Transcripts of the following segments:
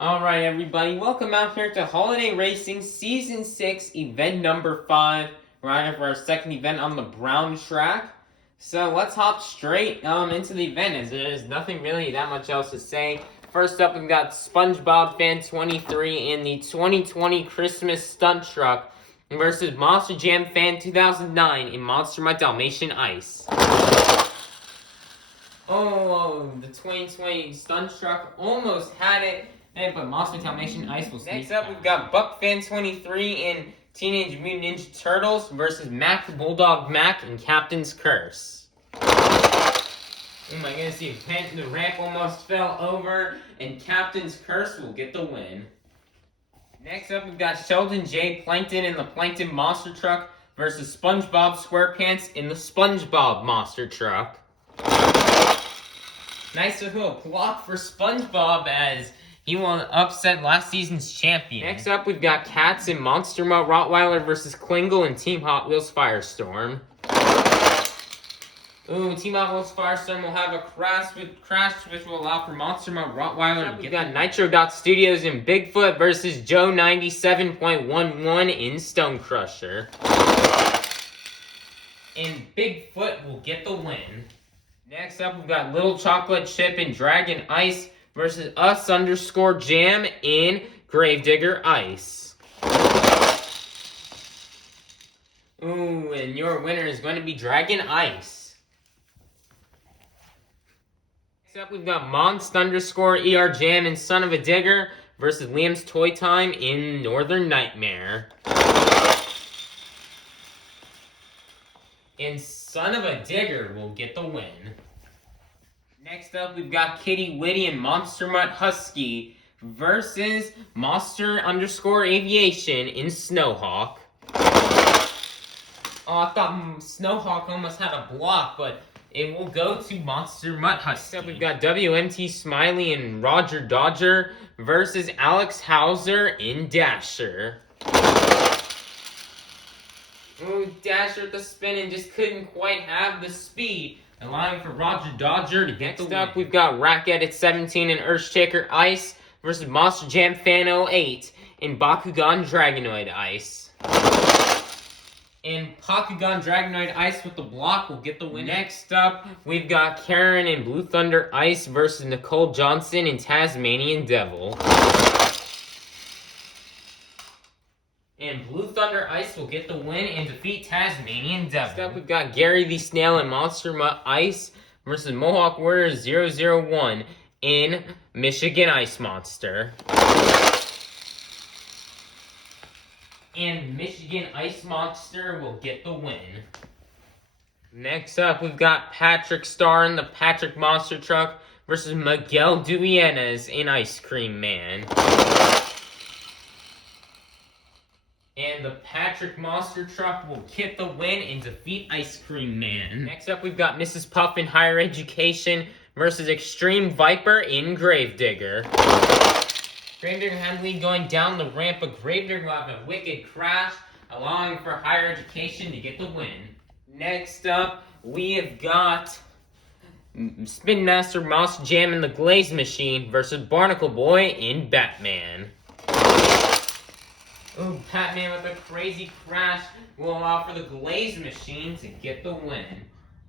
Alright everybody, welcome out here to Holiday Racing Season 6, Event number 5. We're out here for our second event on the brown track. So let's hop straight into the event, as there is nothing really that much else to say. First up, we've got SpongeBob Fan 23 in the 2020 Christmas Stunt Truck versus Monster Jam Fan 2009 in Monster My Dalmatian Ice. Oh, the 2020 Stunt Truck almost had it. But Monster Dalmatian Ice will sneak. Next up, we've got Buck Fan 23 in Teenage Mutant Ninja Turtles versus Mac the Bulldog Mac in Captain's Curse. Oh my goodness, the ramp almost fell over, and Captain's Curse will get the win. Next up, we've got Sheldon J. Plankton in the Plankton Monster Truck versus SpongeBob SquarePants in the SpongeBob Monster Truck. Nice little block for SpongeBob as he will upset last season's champion. Next up, we've got Cats in Monster Mutt Rottweiler versus Klingle in Team Hot Wheels Firestorm. Ooh, Team Hot Wheels Firestorm will have a crash which will allow for Monster Mutt Rottweiler to get. We've got Nitro Dot Studios in Bigfoot versus Joe 97.11 in Stone Crusher. And Bigfoot will get the win. Next up, we've got Little Chocolate Chip in Dragon Ice versus Us_Jam in Gravedigger Ice. Ooh, and your winner is going to be Dragon Ice. Next up, we've got Monst_ER Jam and Son of a Digger versus Liam's Toy Time in Northern Nightmare. And Son of a Digger will get the win. Next up, we've got Kitty Witty and Monster Mutt Husky versus Monster_Aviation in Snowhawk. Oh, I thought Snowhawk almost had a block, but it will go to Monster Mutt Husky. Next up, we've got WMT Smiley and Roger Dodger versus Alex Hauser in Dasher. Ooh, Dasher at the spin and just couldn't quite have the speed, allowing for Roger Dodger to get the win. Next up, we've got Rack Edit 17 and Earthshaker Ice versus Monster Jam Fan 08 in Bakugan Dragonoid Ice. And Bakugan Dragonoid Ice with the block will get the win. Next up, we've got Karen and Blue Thunder Ice versus Nicole Johnson in Tasmanian Devil. And Blue Thunder Ice will get the win and defeat Tasmanian Devil. Next up, we've got Gary the Snail and Monster Mutt Ice versus Mohawk Warrior 001 in Michigan Ice Monster. And Michigan Ice Monster will get the win. Next up, we've got Patrick Star in the Patrick Monster Truck versus Miguel Duenas in Ice Cream Man. And the Patrick Monster Truck will get the win and defeat Ice Cream Man. Next up, we've got Mrs. Puff in Higher Education versus Extreme Viper in Gravedigger. Gravedigger had the lead going down the ramp, but Gravedigger will have a wicked crash, allowing for Higher Education to get the win. Next up, we have got Spin Master Monster Jam and the Glaze Machine versus Barnacle Boy in Batman. Ooh, Batman with a crazy crash will allow for the Glaze Machine to get the win.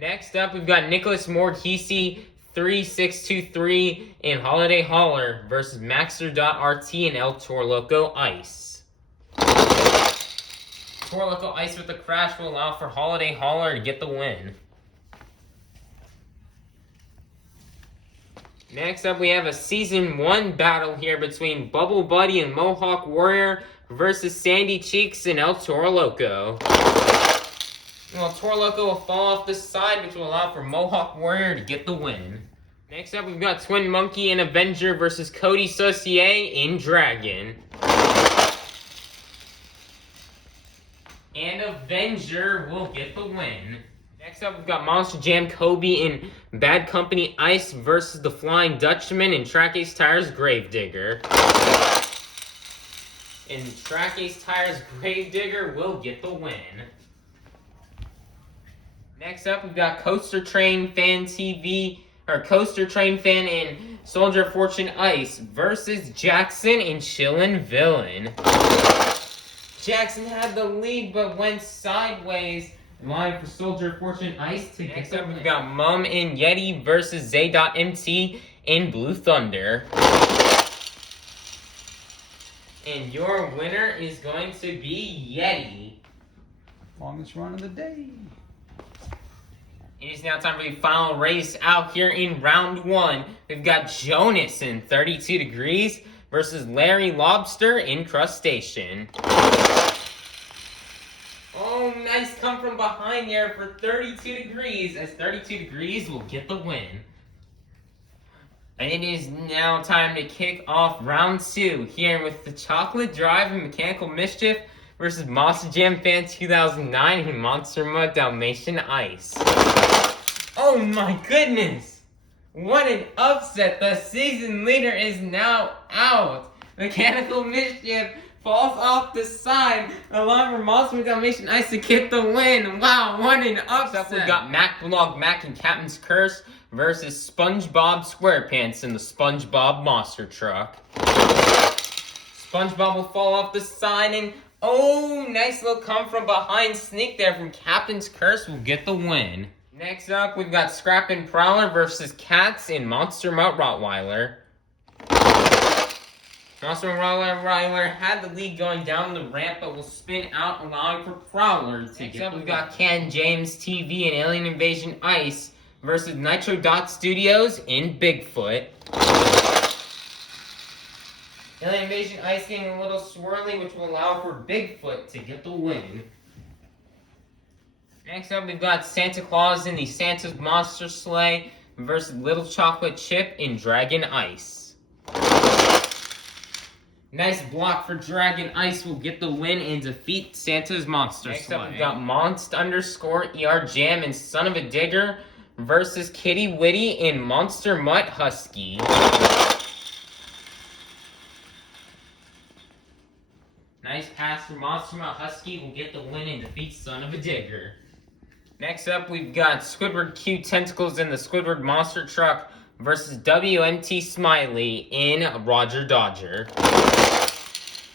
Next up, we've got Nicholas Morghisi 3623 in Holiday Hauler versus Maxer.RT and El Toro Loco Ice. Toro Loco Ice with a crash will allow for Holiday Hauler to get the win. Next up, we have a Season 1 battle here between Bubble Buddy and Mohawk Warrior versus Sandy Cheeks and El Toro Loco. Well, Toro Loco will fall off the side, which will allow for Mohawk Warrior to get the win. Next up, we've got Twin Monkey and Avenger versus Cody Saucier in Dragon. And Avenger will get the win. Next up, we've got Monster Jam Kobe in Bad Company Ice versus the Flying Dutchman in Track Ace Tires Gravedigger. And Track Ace Tires Gravedigger will get the win. Next up, we've got Coaster Train Fan TV, or Coaster Train Fan in Soldier of Fortune Ice versus Jackson and Chillin' Villain. Jackson had the lead but went sideways. Line for Soldier of Fortune Ice. Next up, we've got Mum and Yeti versus Zay.MT in Blue Thunder. And your winner is going to be Yeti. Longest run of the day. It is now time for the final race out here in round 1. We've got Jonas in 32 Degrees versus Larry Lobster in Crustacean. Oh, nice come from behind here for 32 Degrees, as 32 Degrees will get the win. And it is now time to kick off round 2 here with the Chocolate Drive and Mechanical Mischief versus Monster Jam Fan 2009 and Monster Mud Dalmatian Ice. Oh my goodness! What an upset! The season leader is now out. Mechanical Mischief falls off the side, along with Monster Mud Dalmatian Ice to get the win. Wow, what an upset! We've got Mac Blog Mac and Captain's Curse versus SpongeBob SquarePants in the SpongeBob Monster Truck. SpongeBob will fall off the side and oh, nice little come from behind sneak there from Captain's Curse will get the win. Next up, we've got Scrap and Prowler versus Cats in Monster Mutt Rottweiler. Monster Rottweiler had the lead going down the ramp, but will spin out, allowing for Prowler to get. Next up, we've got Ken James TV and Alien Invasion Ice versus Nitro Dot Studios in Bigfoot. Alien Invasion Ice getting a little swirly, which will allow for Bigfoot to get the win. Next up, we've got Santa Claus in the Santa's Monster Sleigh versus Little Chocolate Chip in Dragon Ice. Nice block for Dragon Ice will get the win and defeat Santa's Monster Sleigh. Next up, we've got Monst_ER Jam and Son of a Digger versus Kitty Witty in Monster Mutt Husky. Nice pass for Monster Mutt Husky will get the win and defeat Son of a Digger. Next up, we've got Squidward Q Tentacles in the Squidward Monster Truck versus WMT Smiley in Roger Dodger.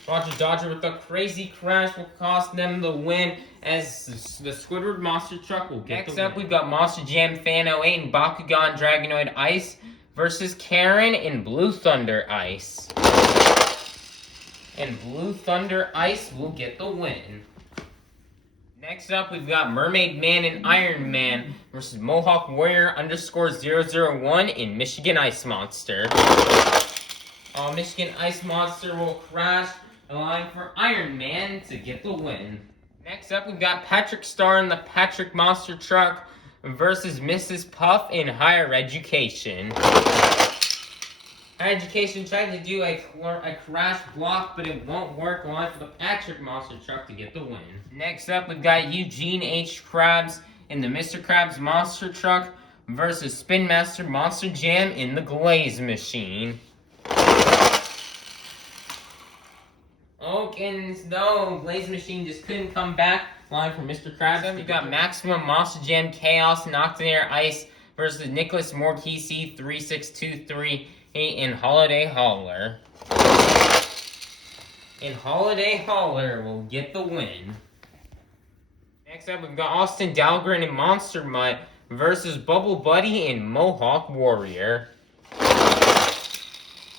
Roger Dodger with a crazy crash will cost them the win as the Squidward Monster Truck will get the win. Next up, we've got Monster Jam Fan 08 and Bakugan Dragonoid Ice versus Karen in Blue Thunder Ice. And Blue Thunder Ice will get the win. Next up, we've got Mermaid Man and Iron Man versus Mohawk Warrior _001 in Michigan Ice Monster. Michigan Ice Monster will crash, allowing for Iron Man to get the win. Next up, we've got Patrick Star in the Patrick Monster Truck versus Mrs. Puff in Higher Education. Higher Education tried to do a crash block, but it won't work, allowing for the Patrick Monster Truck to get the win. Next up, we've got Eugene H. Krabs in the Mr. Krabs Monster Truck versus Spin Master Monster Jam in the Glaze Machine. Okay, no, Glaze Machine just couldn't come back, allowing for Mr. Krabs. Then we've got Maximum Monster Jam Chaos and Octonair Ice versus Nicholas Morkisi 3623 in Holiday Hauler. And Holiday Hauler will get the win. Next up, we've got Austin Dahlgren in Monster Mutt versus Bubble Buddy in Mohawk Warrior.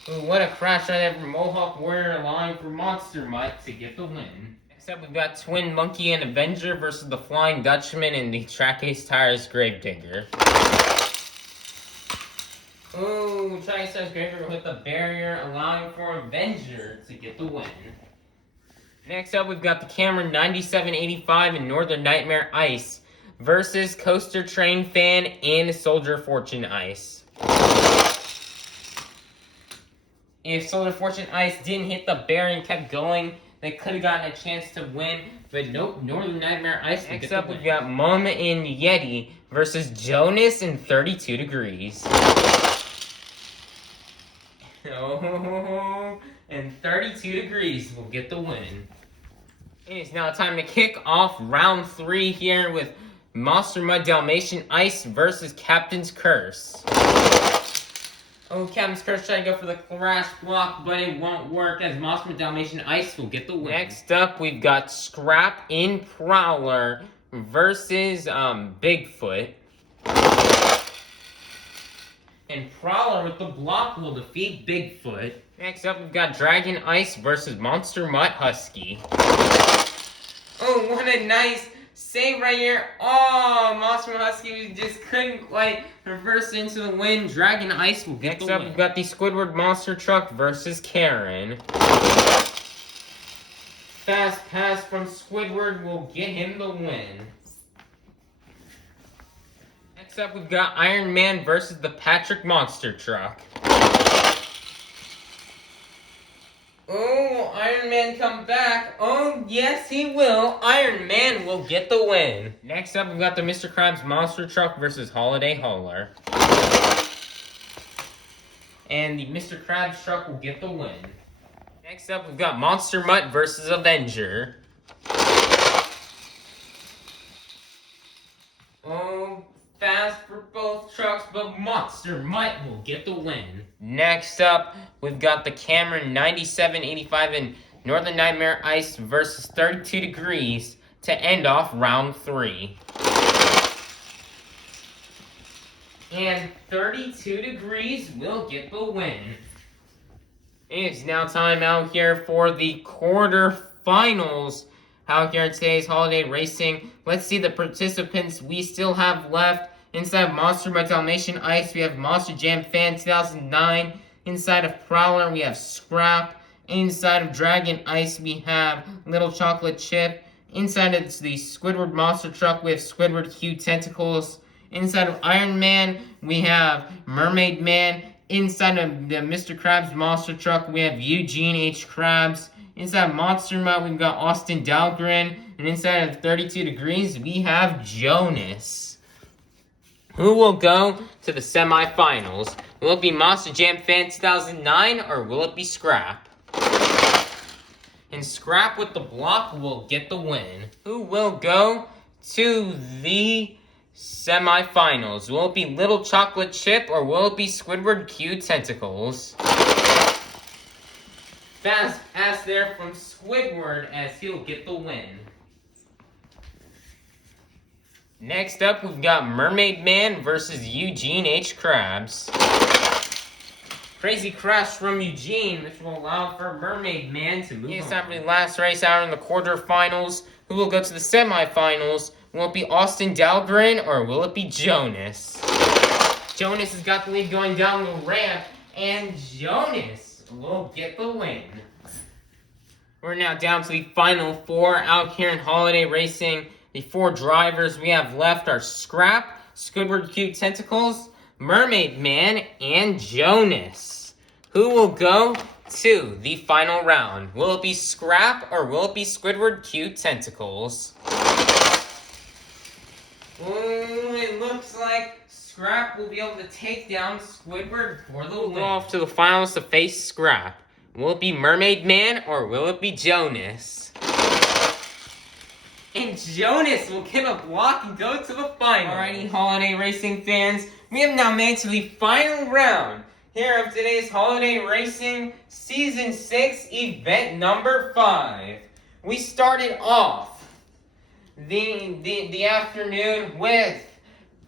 Ooh, what a crash right there from Mohawk Warrior, allowing for Monster Mutt to get the win. Next up, we've got Twin Monkey and Avenger versus the Flying Dutchman and the Track Ace Tires Gravedigger. Ooh, Track Ace Tires Gravedigger with the barrier, allowing for Avenger to get the win. Next up, we've got the Cameron 9785 and Northern Nightmare Ice versus Coaster Train Fan in Soldier Fortune Ice. If Soldier Fortune Ice didn't hit the barrier and kept going, they could have gotten a chance to win, but nope, Northern Nightmare Ice. Next up, we've got Mum and Yeti versus Jonas in 32 Degrees. Oh, and 32 Degrees will get the win. It is now time to kick off round 3 here with Monster Mud Dalmatian Ice versus Captain's Curse. Oh, Captain's Curse tried to go for the crash block, but it won't work as Monster Dalmatian Ice will get the win. Next up, we've got Scrap in Prowler versus Bigfoot. And Prowler with the block will defeat Bigfoot. Next up, we've got Dragon Ice versus Monster Mutt Husky. Oh, what a nice save right here. Oh, Monster Mutt Husky just couldn't quite reverse into the win. Dragon Ice will get the win. Next up, we've got the Squidward Monster Truck versus Karen. Fast pass from Squidward will get him the win. Next up, we've got Iron Man versus the Patrick Monster Truck. Oh, Iron Man come back. Oh, yes, he will. Iron Man will get the win. Next up, we've got the Mr. Krabs Monster Truck versus Holiday Hauler. And the Mr. Krabs truck will get the win. Next up, we've got Monster Mutt versus Avenger. Oh, fast for both trucks, but Monster Mutt will get the win. Next up, we've got the Cameron 9785 and Northern Nightmare Ice versus 32 Degrees to end off round 3. And 32 Degrees will get the win. It's now time out here for the quarterfinals out here in today's holiday racing. Let's see the participants we still have left. Inside of Monster by Dalmatian Ice, we have Monster Jam Fan 2009. Inside of Prowler, we have Scrap. Inside of Dragon Ice, we have Little Chocolate Chip. Inside of the Squidward Monster Truck, we have Squidward Q Tentacles. Inside of Iron Man, we have Mermaid Man. Inside of the Mr. Krabs Monster Truck, we have Eugene H. Krabs. Inside of Monster Mutt, we've got Austin Dahlgren. And inside of 32 Degrees, we have Jonas. Who will go to the semifinals? Will it be Monster Jam Fan 2009 or will it be Scrap? And Scrap with the block will get the win. Who will go to the semifinals? Will it be Little Chocolate Chip or will it be Squidward Q Tentacles? Fast pass there from Squidward as he'll get the win. Next up, we've got Mermaid Man versus Eugene H. Krabs. Crazy crash from Eugene, which will allow for Mermaid Man to move on. It's time for the last race out in the quarterfinals. Who will go to the semifinals? Will it be Austin Dahlgren or will it be Jonas? Jonas has got the lead going down the ramp, and Jonas will get the win. We're now down to the final 4 out here in holiday racing. The 4 drivers we have left are Scrap, Squidward Q Tentacles, Mermaid Man, and Jonas. Who will go to the final round? Will it be Scrap or will it be Squidward Q Tentacles? Ooh, it looks like Scrap will be able to take down Squidward for the win. We'll go off to the finals to face Scrap. Will it be Mermaid Man or will it be Jonas? And Jonas will get a block and go to the final. Alrighty, holiday racing fans, we have now made to the final round here of today's holiday racing season 6 event number 5. We started off the afternoon with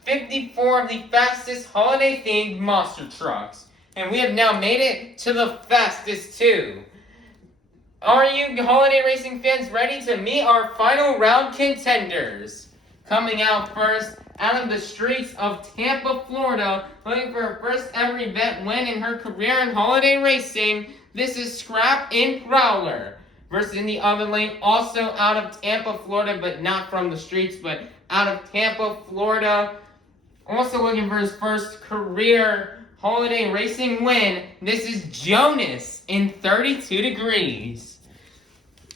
54 of the fastest holiday themed monster trucks. And we have now made it to the fastest 2. Are you holiday racing fans ready to meet our final round contenders? Coming out first, out of the streets of Tampa, Florida, looking for her first ever event win in her career in holiday racing, this is Scrap in Prowler. Versus in the other lane, also out of Tampa, Florida, but not from the streets, but out of Tampa, Florida. Also looking for his first career holiday racing win, this is Jonas in 32 Degrees.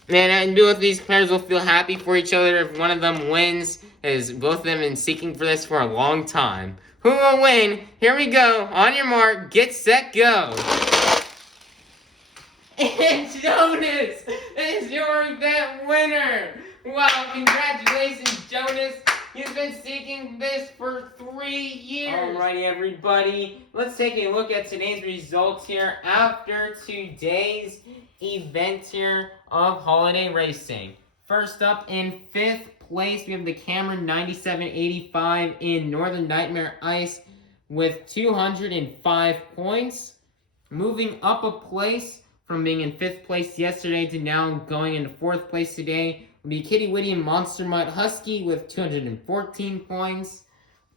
Man, I knew if these players will feel happy for each other if one of them wins, as both of them have been seeking for this for a long time. Who will win? Here we go. On your mark, get set, go. And Jonas is your event winner. Wow, congratulations, Jonas. He's been seeking this for 3 years. Alrighty, everybody. Let's take a look at today's results here after today's event here of holiday racing. First up, in 5th place, we have the Cameron 9785 in Northern Nightmare Ice with 205 points. Moving up a place from being in 5th place yesterday to now going into 4th place today will be Kitty Witty and Monster Mutt Husky with 214 points.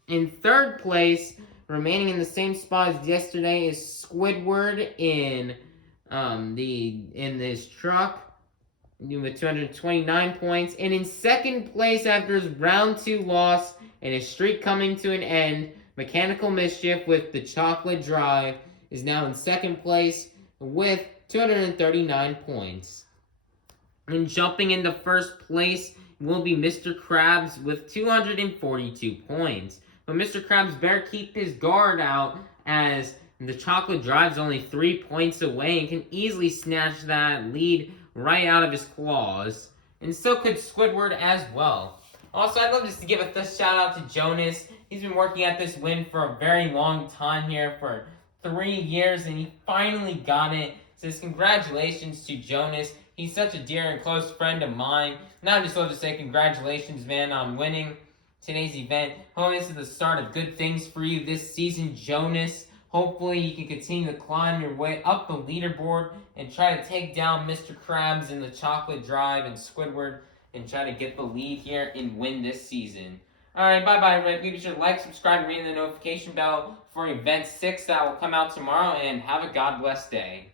In 3rd place, remaining in the same spot as yesterday, is Squidward in this truck with 229 points. And in 2nd place, after his round 2 loss and his streak coming to an end, Mechanical Mischief with the Chocolate Drive is now in 2nd place with 239 points. And jumping into 1st place will be Mr. Krabs with 242 points. But Mr. Krabs better keep his guard out, as the Chocolate Drive's only 3 points away and can easily snatch that lead right out of his claws. And so could Squidward as well. Also, I'd love just to give a shout out to Jonas. He's been working at this win for a very long time here, for 3 years, and he finally got it. Says congratulations to Jonas. He's such a dear and close friend of mine. And I just love to say congratulations, man, on winning today's event. Hope this is the start of good things for you this season, Jonas. Hopefully you can continue to climb your way up the leaderboard and try to take down Mr. Krabs in the Chocolate Drive and Squidward and try to get the lead here and win this season. Alright, bye-bye, everybody. Be sure to like, subscribe, and ring the notification bell for Event 6 that will come out tomorrow, and have a God bless day.